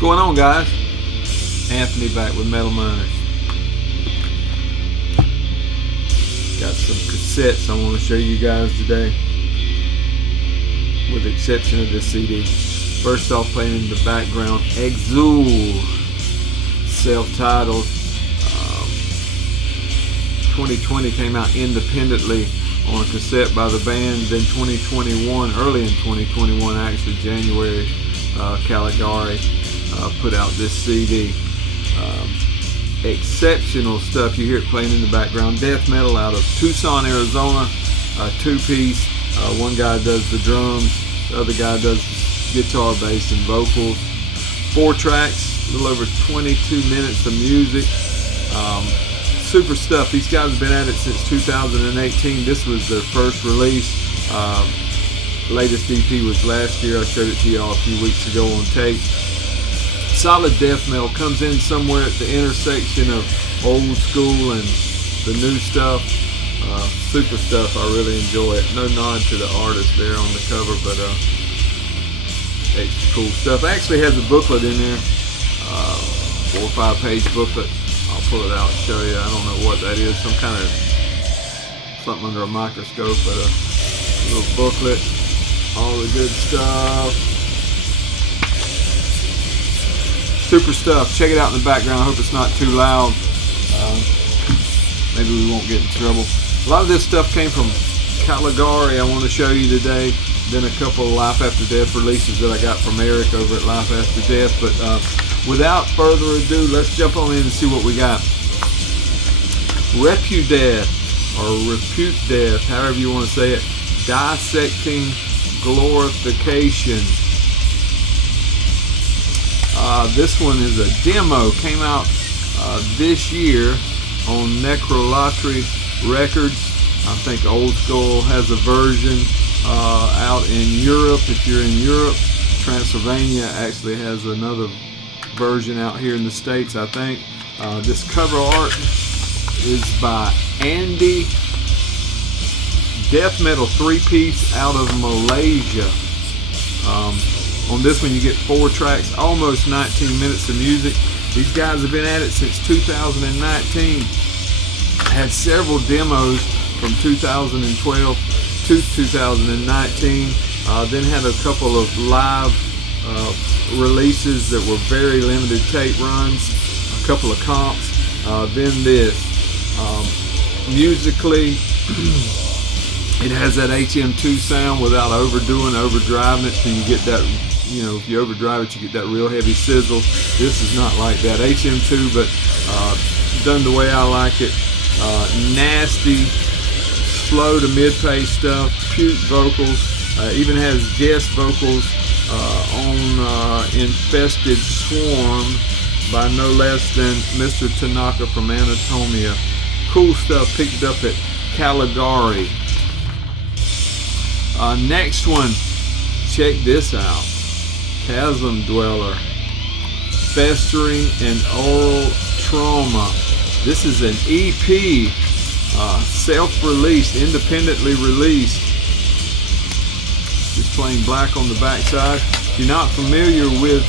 going on, guys? Anthony back with Metal Miners. Got some cassettes I want to show you guys today, with the exception of this CD. First off, playing in the background, Exsul, self-titled. 2020 came out independently on a cassette by the band. Then 2021, early in 2021, actually January, Caligari put out this CD. Exceptional stuff. You hear it playing in the background. Death metal out of Tucson, Arizona. Two-piece. One guy does the drums, the other guy does guitar, bass, and vocals. 4 tracks, a little over 22 minutes of music. Super stuff. These guys have been at it since 2018. This was their first release. Latest EP was last year. I showed it to y'all a few weeks ago on tape. Solid death metal, comes in somewhere at the intersection of old school and the new stuff. Super stuff. I really enjoy it. No nod to the artist there on the cover, but extra cool stuff. Actually has a booklet in there, 4 or 5 page booklet. I'll pull it out and show you. I don't know what that is. Some kind of something under a microscope, but a little booklet. All the good stuff. Super stuff. Check it out in the background. I hope it's not too loud. Maybe we won't get in trouble. A lot of this stuff came from Caligari. I want to show you today. Then a couple of Life After Death releases that I got from Eric over at Life After Death. But without further ado, let's jump on in and see what we got. Reputdeath, or Reputdeath, however you want to say it. Dissecting, Goryfication. This one is a demo. Came out this year on Mutilatred Records. I think Old School has a version out in Europe. If you're in Europe, Transylvania actually has another version out here in the States, I think. This cover art is by Andy. Death metal 3-piece out of Malaysia. On this one you get 4 tracks, almost 19 minutes of music. These guys have been at it since 2019. Had several demos from 2012 to 2019. Then had a couple of live releases that were very limited tape runs, a couple of comps. Then this. Musically, it has that HM2 sound without overdriving it, so you get that, you know, if you overdrive it, you get that real heavy sizzle. This is not like that. HM2, but done the way I like it. Nasty, slow to mid-pace stuff, puke vocals, even has guest vocals on Infested Swarm by no less than Mr. Tanaka from Anatomia. Cool stuff. Picked it up at Caligari. Next one, check this out. Chasmdweller, Festering and Aural Trauma. This is an EP, self-released, independently released. Just plain black on the backside. If you're not familiar with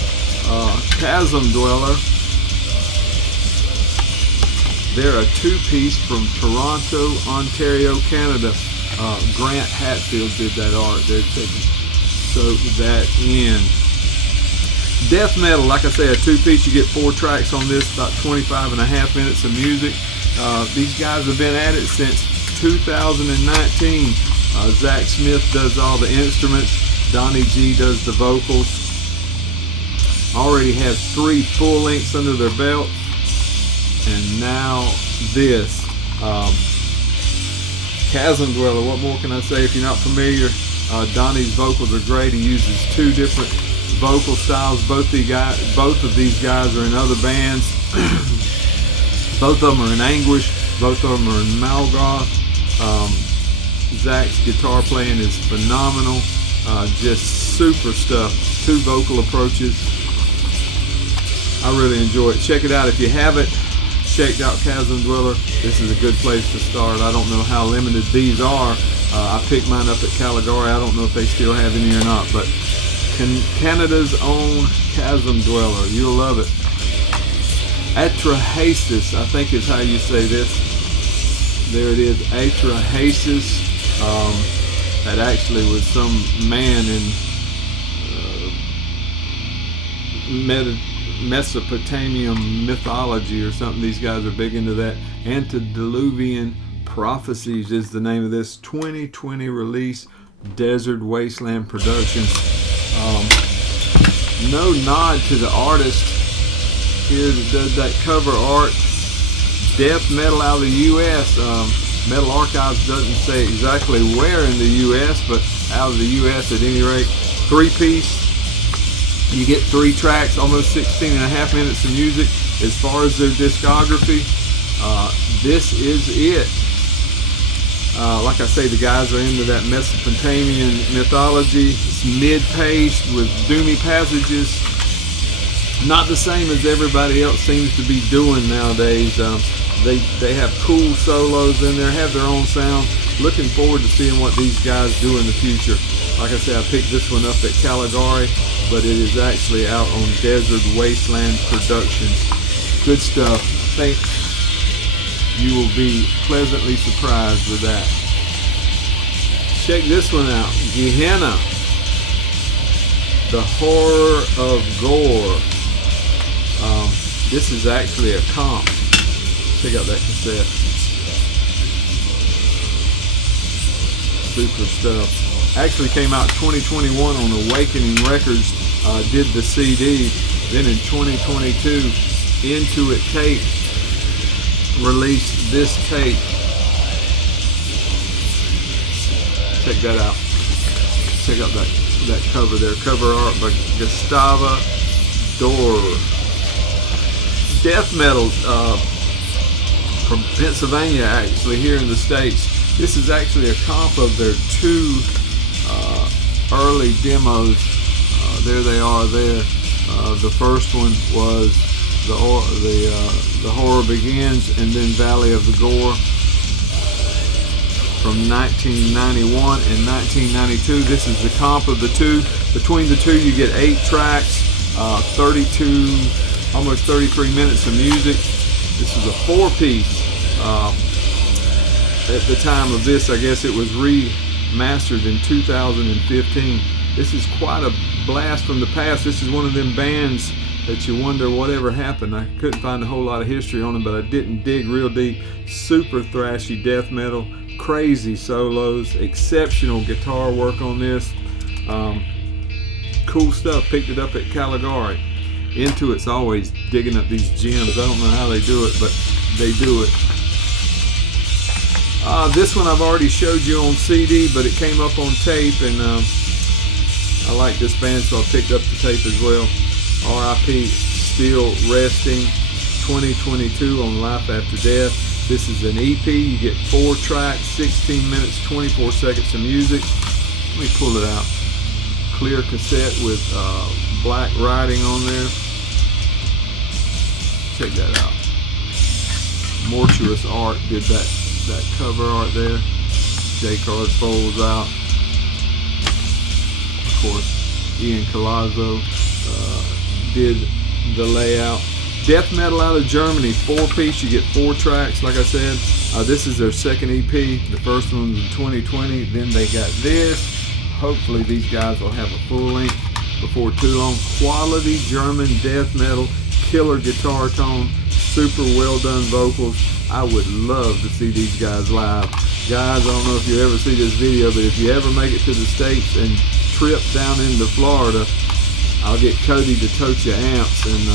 Chasmdweller, they're a 2-piece from Toronto, Ontario, Canada. Grant Hatfield did that art. They're taking that in. Death metal, like I say, a 2-piece. You get 4 tracks on this, about 25.5 minutes of music. These guys have been at it since 2019. Zach Smith does all the instruments. Donnie G does the vocals. Already have 3 full lengths under their belt. And now this. Chasmdweller, what more can I say? If you're not familiar, Donnie's vocals are great. He uses 2 different vocal styles. Both of these guys are in other bands. Both of them are in Anguish. Both of them are in Malgoth. Zach's guitar playing is phenomenal. Just super stuff. 2 vocal approaches. I really enjoy it. Check it out if you haven't checked out Chasmdweller. This is a good place to start. I don't know how limited these are. I picked mine up at Caligari. I don't know if they still have any or not, but Canada's own Chasmdweller. You'll love it. Atrahasis, I think is how you say this. There it is, Atrahasis. That actually was some man in Mesopotamian mythology or something. These guys are big into that. Antediluvian Prophecies is the name of this 2020 release. Desert Wasteland Productions. No nod to the artist here that does that cover art. Death metal out of the U.S. Metal Archives doesn't say exactly where in the U.S., but out of the U.S. at any rate. 3-piece. You get 3 tracks, almost 16 and a half minutes of music. As far as their discography, this is it. Like I say, the guys are into that Mesopotamian mythology. It's mid-paced with doomy passages. Not the same as everybody else seems to be doing nowadays. They have cool solos in there, have their own sound. Looking forward to seeing what these guys do in the future. Like I said, I picked this one up at Caligari, but it is actually out on Desert Wasteland Productions. Good stuff. Thanks. You will be pleasantly surprised with that. Check this one out. Gehenna, the horror of Gore. This is actually a comp. Check out that cassette. Super stuff. Actually came out 2021 on Awakening Records. Did the CD. Then in 2022, Into It Tape released this tape. Check that out. Check out that cover there. Cover art by Gustava Gore. Death metal from Pennsylvania, actually, here in the States. This is actually a comp of their 2 early demos. There they are there. The first one was the Horror Begins, and then Valley of the Gore from 1991 and 1992. This is the comp of the 2. Between the 2 you get 8 tracks, 32, almost 33 minutes of music. This is a 4-piece. At the time of this, I guess it was remastered in 2015. This is quite a blast from the past. This is one of them bands that you wonder whatever happened. I couldn't find a whole lot of history on them, but I didn't dig real deep. Super thrashy death metal, crazy solos, exceptional guitar work on this. Cool stuff. Picked it up at Caligari. Into It's always digging up these gems. I don't know how they do it, but they do it. This one I've already showed you on CD, but it came up on tape, and I like this band, so I picked up the tape as well. R.I.P. Still Resting, 2022 on Life After Death. This is an EP. You get 4 tracks, 16 minutes, 24 seconds of music. Let me pull it out. Clear cassette with black writing on there. Check that out. Mortuous Art did that cover art there. J-Card folds out. Of course, Ian Colazzo did the layout. Death metal out of Germany, 4-piece. You get 4 tracks. Like I said, this is their second EP. The first one was in 2020. Then they got this. Hopefully these guys will have a full length before too long. Quality German death metal, killer guitar tone, super well done vocals. I would love to see these guys live. Guys, I don't know if you ever see this video, but if you ever make it to the States and trip down into Florida, I'll get Cody to tote your amps, and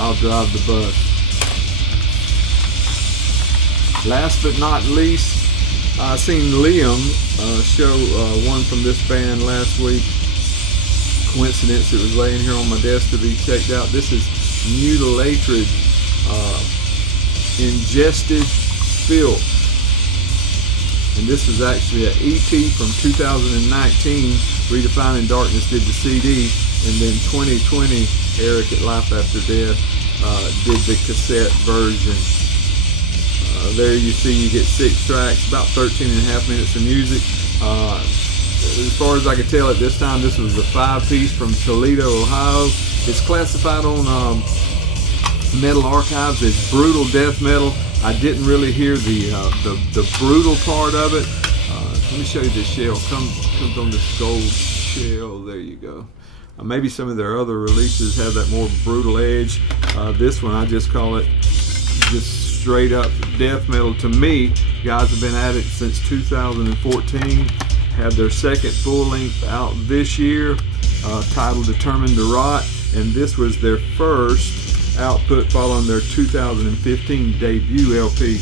I'll drive the bus. Last but not least, I seen Liam show one from this band last week. Coincidence, it was laying here on my desk to be checked out. This is Mutilatred, Ingested, Filth. And this is actually an EP from 2019. Redefining Darkness did the CD, and then 2020 Eric at Life After Death did the cassette version. There you see you get 6 tracks, about 13 and a half minutes of music. as far as I could tell at this time, this was a 5-piece from Toledo, Ohio. It's classified on Metal Archives as brutal death metal. I didn't really hear the brutal part of it. Let me show you this shell. Comes on this gold shell. There you go. Maybe some of their other releases have that more brutal edge. This one, I just call it just straight up death metal. To me, guys have been at it since 2014. Have their second full length out this year, titled Determined to Rot, and this was their first output following their 2015 debut LP.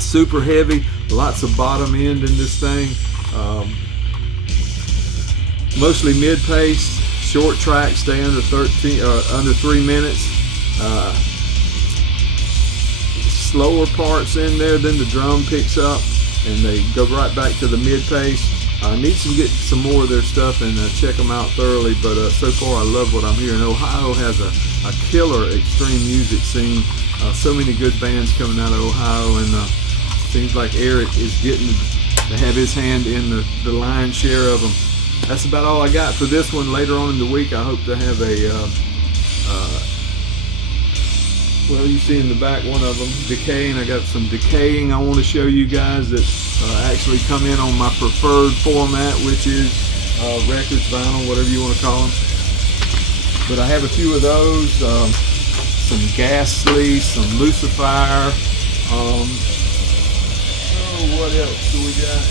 Super heavy, lots of bottom end in this thing. Mostly mid-pace, short tracks, stay under 3 minutes. Slower parts in there, then the drum picks up and they go right back to the mid-pace. Need to get some more of their stuff and check them out thoroughly, but so far I love what I'm hearing. Ohio has a killer extreme music scene. So many good bands coming out of Ohio, and seems like Eric is getting to have his hand in the lion's share of them. That's about all I got for this one. Later on in the week, I hope to have well, you see in the back one of them, Decaying. I got some Decaying I want to show you guys that actually come in on my preferred format, which is records, vinyl, whatever you want to call them. But I have a few of those, some Ghastly, some Lucifer. What else do we got?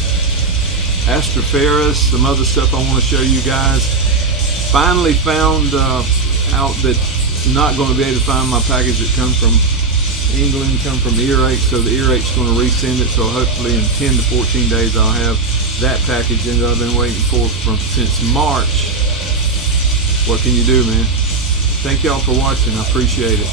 Atrahasis, some other stuff I want to show you guys. Finally found out that not going to be able to find my package that comes from England, come from Earache, so the Earache's going to resend it, so hopefully in 10 to 14 days I'll have that package in that I've been waiting for since March. What can you do, man? Thank y'all for watching. I appreciate it.